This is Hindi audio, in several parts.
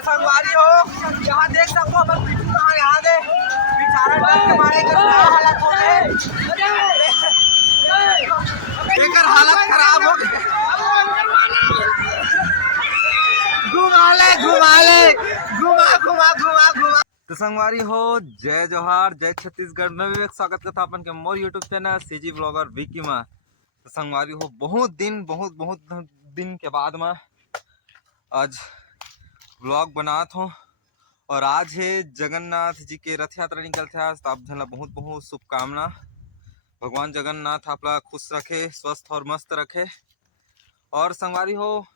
संगवारी हो यहाँ देख सकते हो हम पिछू कहाँ यहाँ दे बेचारा डर के मारे का हालत हो गए एकर हालत खराब हो गई घुमा ले घुमा तो संगवारी हो जय जोहार जय छत्तीसगढ़ में भी एक स्वागत करता अपन के मोर YouTube channel CG blogger Vicky में। तो संगवारी हो बहुत दिन के बाद में आज ब्लॉग बनात हूँ और आज है जगन्नाथ जी के रथ यात्रा निकलते हैं। तो आप झन बहुत शुभकामना। भगवान जगन्नाथ आपला खुश रखे, स्वस्थ और मस्त रखे। और संगवारी हो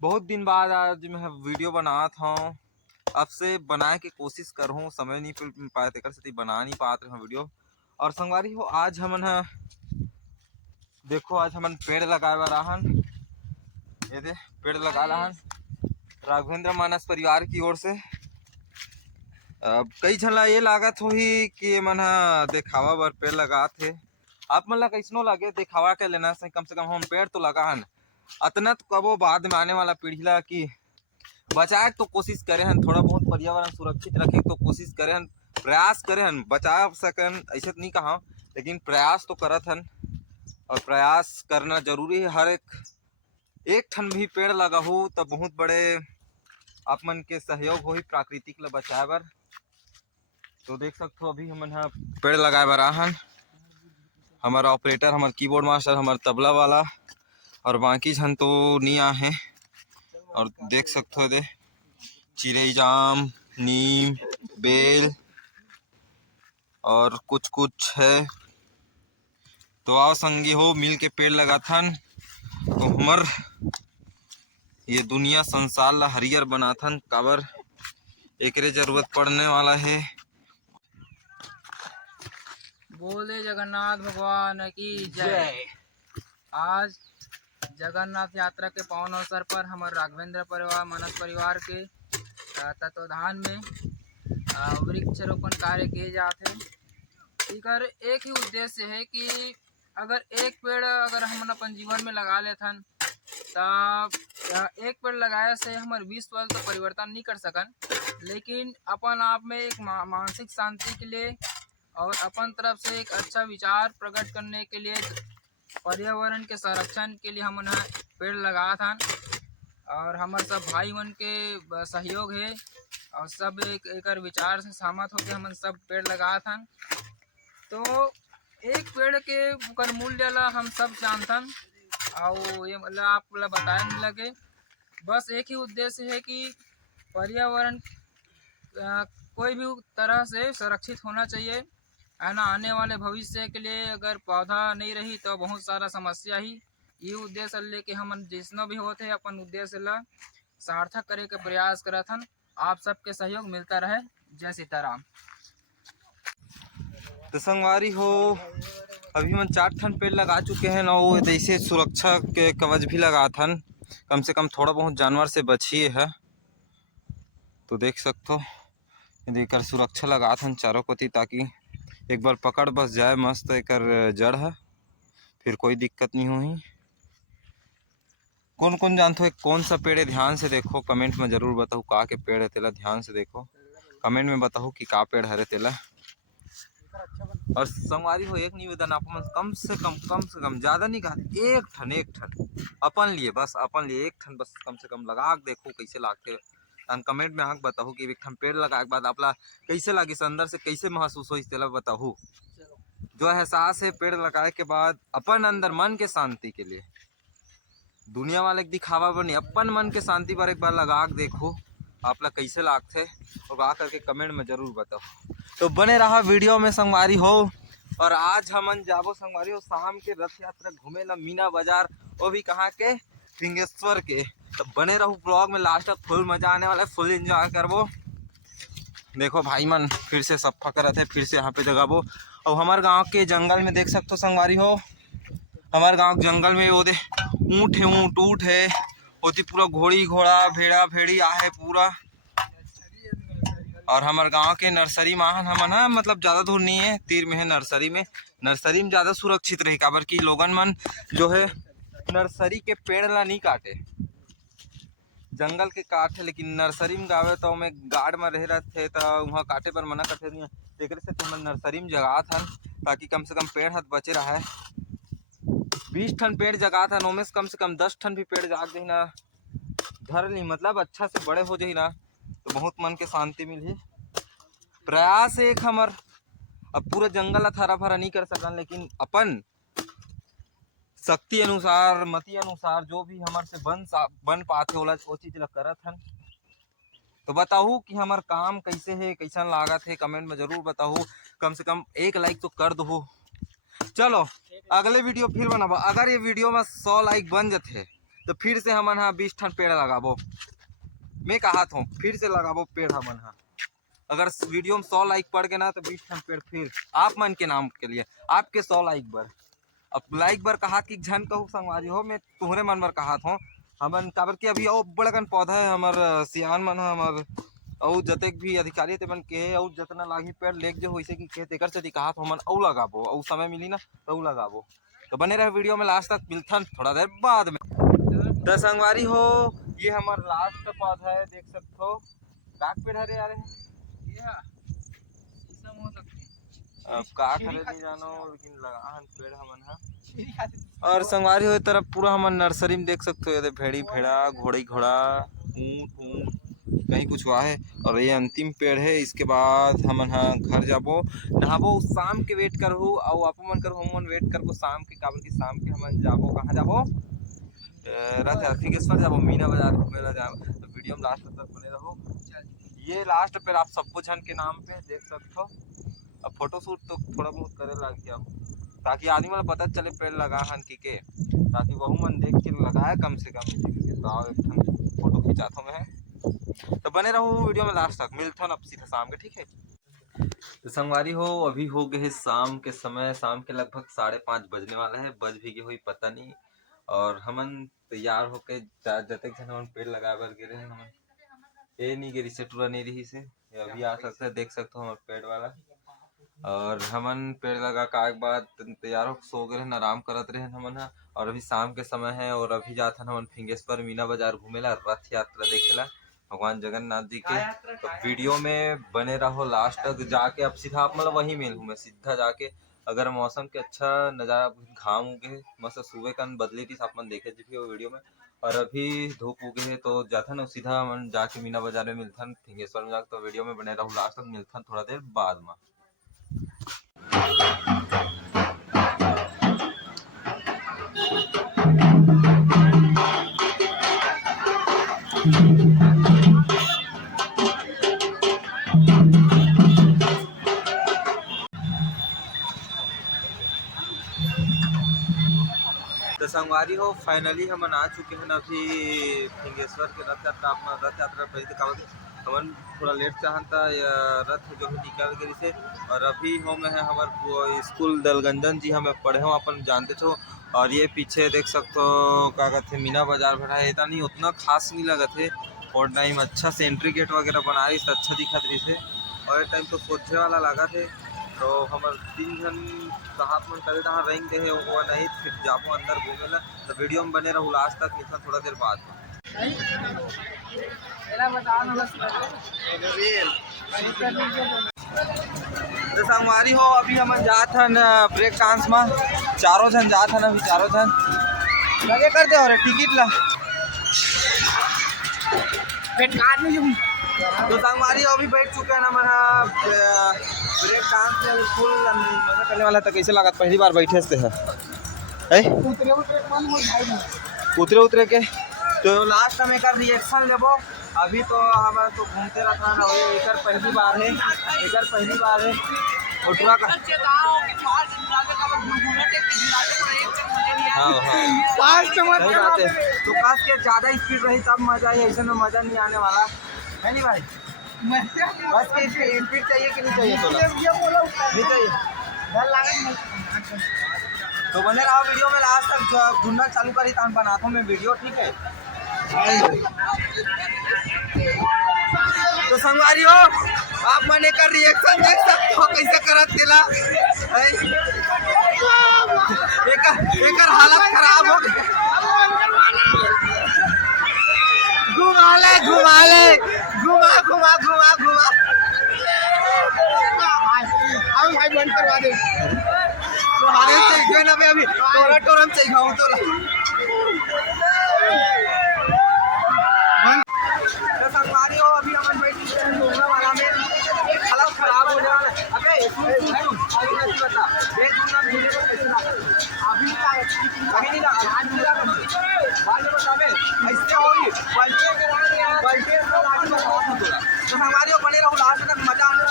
बहुत दिन बाद आज मैं वीडियो बनात हूँ। अब से बनाए की कोशिश कर हूँ, समय नहीं पाए थे बना नहीं पाते हैं वीडियो। और संगवारी हो आज हमन देखो आज हमन पेड़ लगाए बर आहन। ये दे पेड़ लगा रहन राघवेंद्र मानस परिवार की ओर से। अब कई झन ये लागत होही कि मन देखावा बर पेड़ लगा थे। आप मन ला कैसनो लगे देखावा के लेना से कम हम पेड़ तो लगाहन। अतना तो कबो बाद में आने वाला पीढ़ी ला की बचाए तो कोशिश करे हन, थोड़ा बहुत पर्यावरण सुरक्षित रखे तो कोशिश करे हन, प्रयास करे हन। बचा सकन ऐसे तो नहीं कहा, लेकिन प्रयास तो करत हन और प्रयास करना जरूरी है। हर एक ठन भी पेड़ लगा हो तो बहुत बड़े आप मन के सहयोग हो ही प्राकृतिक ला बचाए बर। तो देख सकते हो अभी हमन पेड़ लगाए बर आहन। हमारा ऑपरेटर, हमारा कीबोर्ड मास्टर, हमारा तबला वाला और बाकी झन तो नहीं आहे। और देख सकते हो दे चिरई जाम, नीम, बेल और कुछ है। तो आओ संगी हो मिल के पेड़ लगाथन तो हमर ये दुनिया संसार ला हरियर बनाथन। काबर एकरे जरूरत पड़ने वाला है। बोले जगन्नाथ भगवान की जय। आज जगन्नाथ यात्रा के पावन अवसर पर हमारे राघवेंद्र परिवार मानस परिवार के तत्वाधान में वृक्षारोपण कार्य किए जाते हैं। इकर एक ही उद्देश्य है कि अगर एक पेड़ अगर हम अपन जीवन में लगा लेथन तब एक पेड़ लगाए से हमारे विश्व तो परिवर्तन नहीं कर सकन, लेकिन अपन आप में एक मानसिक शांति के लिए और अपन तरफ से एक अच्छा विचार प्रकट करने के लिए पर्यावरण के संरक्षण के लिए हम पेड़ लगा था। और हमारे सब भाई मन के सहयोग है और सब एक विचार से सहमत होकर हम सब पेड़ लगा था। तो एक पेड़ के कर मूल्य ला हम सब जानथन और ये आप बताए नहीं लगे। बस एक ही उद्देश्य है कि पर्यावरण कोई भी तरह से सुरक्षित होना चाहिए है ना। आने वाले भविष्य के लिए अगर पौधा नहीं रही तो बहुत सारा समस्या ही। ये उद्देश्य लेके हम जितना भी होते हैं अपन उद्देश्य ला सार्थक करे के प्रयास करत हन। आप सबके सहयोग मिलता रहे। जय सीताराम। तो संगवारी हो अभी हम 4 ठन पेड़ लगा चुके हैं और जैसे सुरक्षा के कवच भी लगाथन। कम से कम थोड़ा बहुत जानवर से बचिए है। तो देख सकते हो एकर सुरक्षा लगाथन चारों कोती ताकि एक बार पकड़ बस जाए मस्त एकर जड़ है, फिर कोई दिक्कत नहीं हुई। कौन जानते हो कौन सा पेड़ है ध्यान से देखो, कमेंट में जरूर बताओ का के पेड़ है तेला। ध्यान से देखो कमेंट में बताओ कि का पेड़ हरे तेला। और संगवारी हो एक निवेदन आप कम से कम ज्यादा नहीं कहा एक ठन अपन लिए बस एक ठन बस कम से कम लगा देखो कैसे लागते। कमेंट में आके बताओ कि एक ठन पेड़ लगाए के बाद आपला कैसे लगी, अंदर से कैसे महसूस हो तेला बताओ। जो एहसास है पेड़ लगाए के बाद अपन अंदर मन के शांति के लिए, दुनिया वाले दिखावा पर नहीं, अपन मन के शांति पर एक बार लगा देखो आपला कैसे लागते और आ करके कमेंट में जरूर बताओ। तो बने रहा वीडियो में संगवारी हो। और आज हमन जाबो संगवारी हो शाम के रथ यात्रा घूमे ला मीना बाजार, वो भी कहाँ के सिंहेश्वर के। तो बने रहो ब्लॉग में लास्ट तक, फुल मजा आने वाला है, फुल एंजॉय करबो। देखो भाई मन फिर से सफा करत है, फिर से यहाँ पे जगाबो। और हमारे गांव के जंगल में देख सकते हो संगवारी हो, हमारे गांव जंगल में वो दे ऊँट है होती पूरा घोड़ी घोड़ा भेड़ा भेड़ी आहे पूरा। और हमारे गांव के नर्सरी में हमन मतलब ज़्यादा दूर नहीं है, तीर में है नर्सरी में ज़्यादा सुरक्षित रही। काबर की लोगन मन जो है नर्सरी के पेड़ ला नहीं काटे। जंगल के काट है, लेकिन नर्सरी में गावे तो में गार्ड में रह रहे थे तो वहाँ काटे पर मना करते नहीं। तेरे से हम नर्सरी में जगा था ताकि कम से कम पेड़ हाथ बचे रहा है। 20 ठन पेड़ जगा था, उनमें से कम 10 ठन भी पेड़ जाग जाही ना, धर ली मतलब अच्छा से बड़े हो जाही ना, तो बहुत मन के शांति मिली। प्रयास एक हमर अब पूरा जंगल हरा भरा नहीं कर सकन, लेकिन अपन शक्ति अनुसार मति अनुसार जो भी हमार से बन पाथे ओला वो चीज ला करत हन। तो बताओ कि हमार काम कैसे है, कैसा लागत है, कमेंट में जरूर बताओ। कम से कम एक लाइक तो कर दो। चलो अगले वीडियो फिर बनाबो। अगर ये वीडियो में 100 लाइक बन जाते तो फिर से हमन हाँ 20 ठन पेड़ लगाबो। मैं कहा था फिर से लगाबो पेड़ हमन हाँ। अगर वीडियो में 100 लाइक पड़ गए ना तो 20 ठन पेड़ फिर आप मन के नाम के लिए, आपके 100 लाइक बर। अब लाइक बर कहा कि झन कहूँ संगवारी हो, मैं तुम्हारे मन बर कहा था हमन काबर के अभी और बड़कन पौधा है हमार सियान मन हमार और जतेक भी अधिकारी थे मन के और जितना लागी पेड़ लेक जो वैसे की खेत एकर से कहा तो हमन और लगाबो, और समय मिली ना तो लगाबो। तो बने रहे वीडियो में लास्ट तक, मिलथन थोड़ा देर बाद में। तो संगवारी हो ये हमार लास्ट पौधा है, देख सकते हो काट पेड़ हरे यार अब का करे नहीं जानो, लेकिन लगा हन पेड़ हमन हा। और संगवारी हो तरफ पूरा हमन नर्सरी में देख सकते हो, ये भेड़ी भेड़ा घोड़ी घोड़ा ऊंट ऊंट कहीं कुछ हुआ है। और ये अंतिम पेड़ है, इसके बाद हमन हाँ घर जाबो नहाबो, शाम के वेट करहु और आप मन करहु हम वेट करबो शाम के, काबर की शाम के हमन जाबो कहाँ जाबो रथ यात्रिकेश्वर जाबो, मीना बाजार घूमे ला जाबो। तो वीडियो में लास्ट तक बने रहो। ये लास्ट पेड़ आप सबको जन के नाम पे देख सकते हो। अब फोटो शूट तो थोड़ा बहुत करे लगी अब, ताकि आदमी वाला पता चले पेड़ लगा हन के, ताकि वह मन देख के लगाए कम से कम। तो आओ एक फोटो खिंचाता हूँ मैं, तो बने रहो वीडियो में लास्ट तक। मिलता अब सीधा शाम के, ठीक है। तो संगवारी हो अभी हो गए है शाम के समय, शाम के लगभग 5:30 बजने वाला है, बज भी गई हुई पता नहीं। और हमन तैयार होके जतक जन हमन पेड़ लगाए बर गिरे हैं, हमन ये नहीं गिरी से टूरा नहीं रही से अभी आ सकते हैं, देख सकते हो हमारे पेड़ वाला। और हमन पेड़ लगा के बाद तैयार हो सो गए हैं, आराम करत रहे हमन। और अभी शाम के समय है और अभी जाते हैं हमन फिंगेश्वर मीना बाजार घूमेला, रथ यात्रा देखेला भगवान जगन्नाथ जी के। तो वीडियो में बने रहो लास्ट तक। जाके अब सीधा आप मतलब वही मिल हूँ मैं सीधा जाके, अगर मौसम के अच्छा नज़ारा घाम उगे मस्त सुबह का बदली थी आप मन देखे जी वीडियो में। और अभी धूप उगे है तो जाता ना सीधा मन जाके मीना बाजार में मिलथन फिंगेश्वर में जाके। तो वीडियो में बने रहो लास्ट तक, मिलथन थोड़ा देर बाद में। तो संगवारी हो फाइनली हमन आ चुके हैं अभी फिंगेश्वर के रथ यात्रा। अपना रथ यात्रा पहले हमन थोड़ा लेट चाहन था, रथ जो है निकल गई से। और अभी हम है हमारे स्कूल दलगंजन जी हमें पढ़े हो अपन जानते छो। और ये पीछे देख सकते हो क्या कहते हैं मीना बाजार भरा है, इतना नहीं उतना खास नहीं लगा थे। और टाइम अच्छा से एंट्री गेट वगैरह बना रही से अच्छा दिखा रही से, और टाइम तो सोचे वाला लगा थे। तो हमारे 3 जन साहब मन करे तहाँ रेंग दे है वो नहीं, फिर जाबो अंदर घूमे ला। तो वीडियो में बने रहो लास्ट तक, मिलता थोड़ा देर बाद। तो संगवारी हो अभी हम जात हन ब्रेक डांस में, चारों जन जात हन अभी चारों जन लगे कर दे और टिकट ला तो संगवारी अभी बैठ चुके हैं हमारा ब्रेक डांस में बिल्कुल मजा करने वाला था। कैसे लगा पहली बार बैठे से है उतरे के। तो लास्ट में एक रिएक्शन लेबो। अभी तो हमारा तो घूमते रहता है, एक पहली बार है, एक पहली बार है उठवा का। सही बात है, तो खास के ज़्यादा स्पीड रही तब मजा है, ऐसे में मजा नहीं आने वाला है नहीं भाई। बस के स्पीड चाहिए कि नहीं चाहिए, तो नहीं चाहिए। तो बने रहो वीडियो में लास्ट तक, ढूंढना चालू करी तो बनाता हूँ मैं वीडियो, ठीक है। तो संगवारी हो आप मैंने का रिएक्शन देख सकते हो कैसे करत केला, एक हालत खराब हो गई। घुमा घुमा घुमा घुमा घुमा अब भाई बंद करवा दे। तो हारे चाहिए ना अभी टोरा टोरा हम चाहिए हूँ तो संगवारी हो अभी हम बैठ घूमने वाला में हालत खराब हो जाए। अबे अभी नहीं बता एक दिन मुझे को कैसे ना अभी नहीं ना आज मुझे बाद में बता बे ऐसे होई बल्टे के रानी यार बल्टे से आगे बताओ तो हमारी हो बने रहो लास्ट तक मजा आने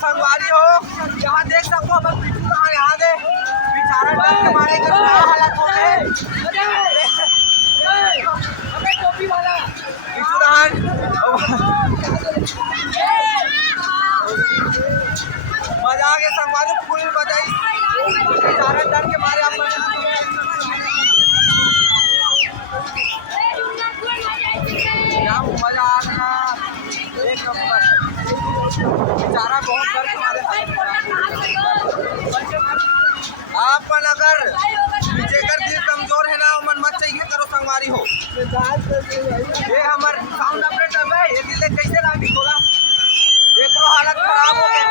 संगवारी हो यहाँ देख सकते हो हम पीछू कहाँ यहाँ दे बेचारा डर के मारे का हालत हो गए अबे टोपी वाला पीछू दान मजा आ गया संगवारी फुल बजाई बेचारा डर के मारे आप क्या मजा आ रहा एक नंबर बेचारा बहुत डर के मारे आपन अगर जेकर दिल कमजोर है ना मन मत चाहिए करो संगवारी हो ये हमार साउंड ऑपरेटर है ये दिल कैसे लागी बोला देखो हालत खराब हो गया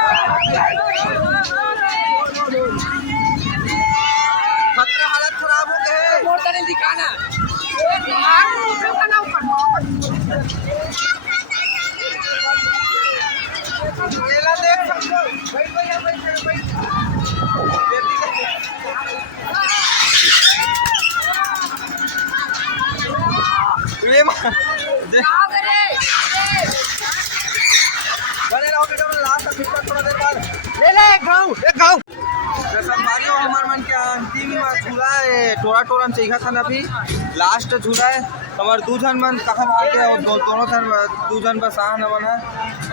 खतरा हालत खराब हो गए मोड़ता नहीं दिखाना मेला देख सकते हो बैठ भैया बैठ ये बने रहो बेटा लास्ट तक फिर थोड़ा देर बाद ले ले एक गाँव संगवारी हो हमार मन के अंतिम झूला है टोरा टोरा में चाहिए था ना अभी लास्ट झूला है हमारे दो जन मन कहाँ भाग गए और दोनों जन दो जन बस आ न बना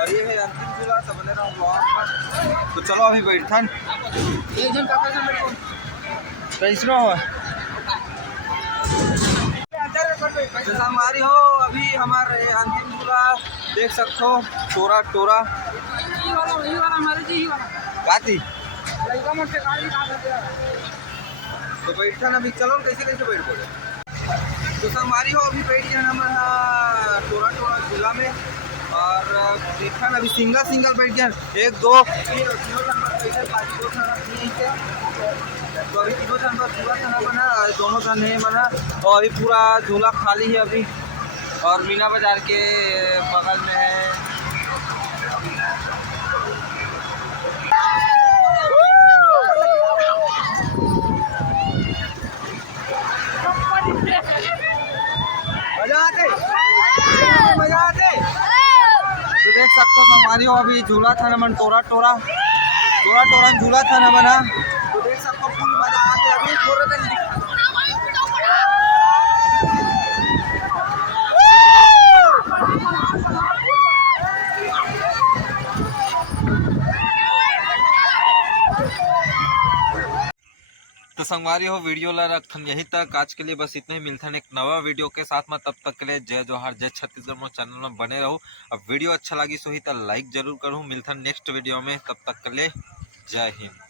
और ये है अंतिम झूला सब बने रहो तो चलो अभी बैठन एक जन काका से मेरे को कैसनो हो संगवारी हो अभी हमारे अंतिम झूला देख सकते हो टोरा टोरा यही वाला हमारे जी ही वाला गाती लड़का मत से गाड़ी कहाँ करते तो बैठन अभी चलो कैसे कैसे बैठ बोले तो संगवारी हो अभी बैठ गए हमारा टोरा टोरा झूला में और देखा अभी सिंगल बैठ गया एक दो तो अभी तीनों जन का झूला खाना बना दोनों जन नहीं बना और अभी पूरा झूला खाली है अभी और मीना बाजार के बगल में है मजा आते तो देख सकते हो हमारी अभी झूला था ना मन टोरा टोरा झूला था ना बना तो देख सकते हो फुल मजा आते अभी थोड़ा देर तो संगवारी हो वीडियो ला रखन यही तक आज के लिए बस इतना ही मिलता है एक नवा वीडियो के साथ में तब तक के लिए जय जोहार जय छत्तीसगढ़ में चैनल में बने रहो अब वीडियो अच्छा लगी सो ही तो लाइक जरूर करूँ मिलता नेक्स्ट वीडियो में तब तक के लिए जय हिंद।